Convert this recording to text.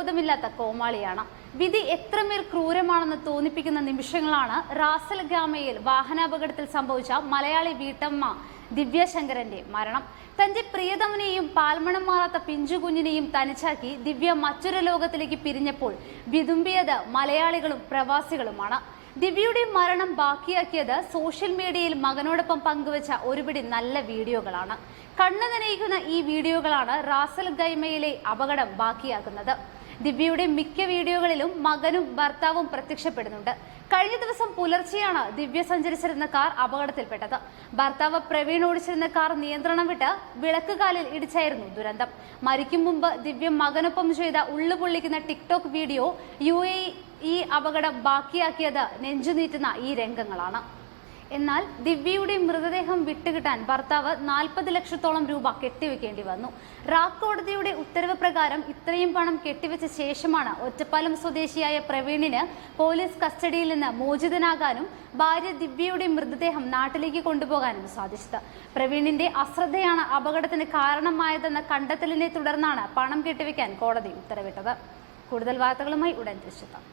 ബന്ധമില്ലാത്ത കോമാളിയാണ്. വിധി എത്രമേൽ ക്രൂരമാണെന്ന് തോന്നിപ്പിക്കുന്ന നിമിഷങ്ങളാണ് റാസൽ ഗാമയിൽ വാഹനാപകടത്തിൽ സംഭവിച്ച മലയാളി വീട്ടമ്മ ദിവ്യശങ്കരന്റെ മരണം. തന്റെ പ്രിയതമനെയും പാൽമണം മാറാത്ത പിഞ്ചുകുഞ്ഞിനെയും തനിച്ചാക്കി ദിവ്യ മറ്റൊരു ലോകത്തിലേക്ക് പിരിഞ്ഞപ്പോൾ വിതുമ്പിയത് മലയാളികളും പ്രവാസികളുമാണ്. ദിവ്യയുടെ മരണം ബാക്കിയാക്കിയത് സോഷ്യൽ മീഡിയയിൽ മകനോടൊപ്പം പങ്കുവച്ച ഒരുപിടി നല്ല വീഡിയോകളാണ്. കണ്ണു നനയിക്കുന്ന ഈ വീഡിയോകളാണ് റാസൽ ഗൈമയിലെ അപകടം ബാക്കിയാക്കുന്നത്. ദിവ്യയുടെ മിക്ക വീഡിയോകളിലും മകനും ഭർത്താവും പ്രത്യക്ഷപ്പെടുന്നുണ്ട്. കഴിഞ്ഞ ദിവസം പുലർച്ചെയാണ് ദിവ്യ സഞ്ചരിച്ചിരുന്ന കാർ അപകടത്തിൽപ്പെട്ടത്. ഭർത്താവ് പ്രവീൺ ഓടിച്ചിരുന്ന കാർ നിയന്ത്രണം വിട്ട് വിളക്ക് കാലിൽ ഇടിച്ചായിരുന്നു ദുരന്തം. മരിക്കും മുമ്പ് ദിവ്യ മകനൊപ്പം ചെയ്ത ഉള്ളുപൊള്ളിക്കുന്ന ടിക്ടോക്ക് വീഡിയോ യു ഈ അപകടം ബാക്കിയാക്കിയത് നെഞ്ചുനീറ്റുന്ന ഈ രംഗങ്ങളാണ്. എന്നാൽ ദിവ്യയുടെ മൃതദേഹം വിട്ടുകിട്ടാൻ ഭർത്താവ് നാൽപ്പത് ലക്ഷത്തോളം രൂപ കെട്ടിവെക്കേണ്ടി വന്നു. റാക്ക് കോടതിയുടെ ഉത്തരവ് പ്രകാരം ഇത്രയും പണം കെട്ടിവെച്ച ശേഷമാണ് ഒറ്റപ്പാലം സ്വദേശിയായ പ്രവീണിന് പോലീസ് കസ്റ്റഡിയിൽ നിന്ന് മോചിതനാകാനും ഭാര്യ ദിവ്യയുടെ മൃതദേഹം നാട്ടിലേക്ക് കൊണ്ടുപോകാനും സാധിച്ചത്. പ്രവീണിന്റെ അശ്രദ്ധയാണ് അപകടത്തിന് കാരണമായതെന്ന കണ്ടെത്തലിനെ തുടർന്നാണ് പണം കെട്ടിവെക്കാൻ കോടതി ഉത്തരവിട്ടത്. കൂടുതൽ വാർത്തകളുമായി ഉടൻ തിരിച്ചെത്താം.